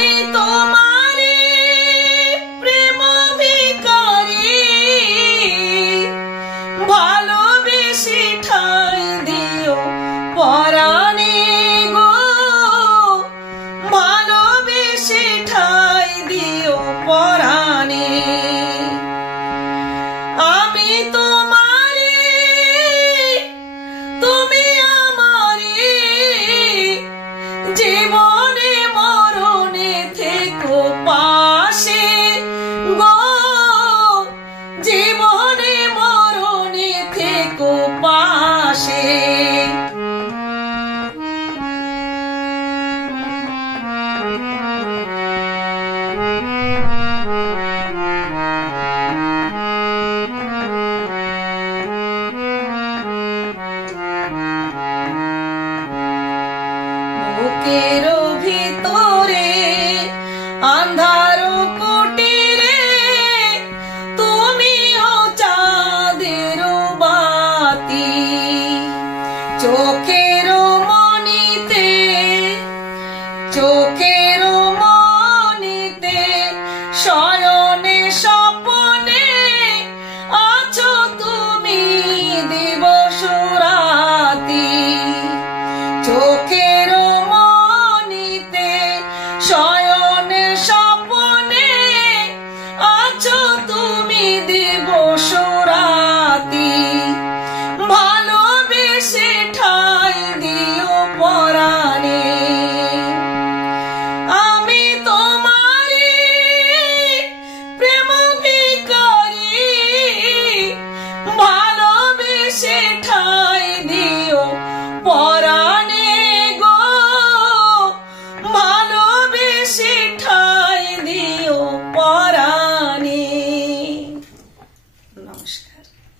আমি তোমারে প্রেম ভিখারি, ভালোবেসে ঠাঁই দিও পরাণে গো, ভালোবেসে ঠাঁই দিও পরাণে। আমি তোমারে, তুমি আমারে, জীবনে মরণে থেকো পাশে গো, জীবনে মরণে থেকো পাশে। বুকের ভিতরে আন্ধার কুটিরে তুমিও চাঁদের বাতি, চোখের মনিতে, চোখের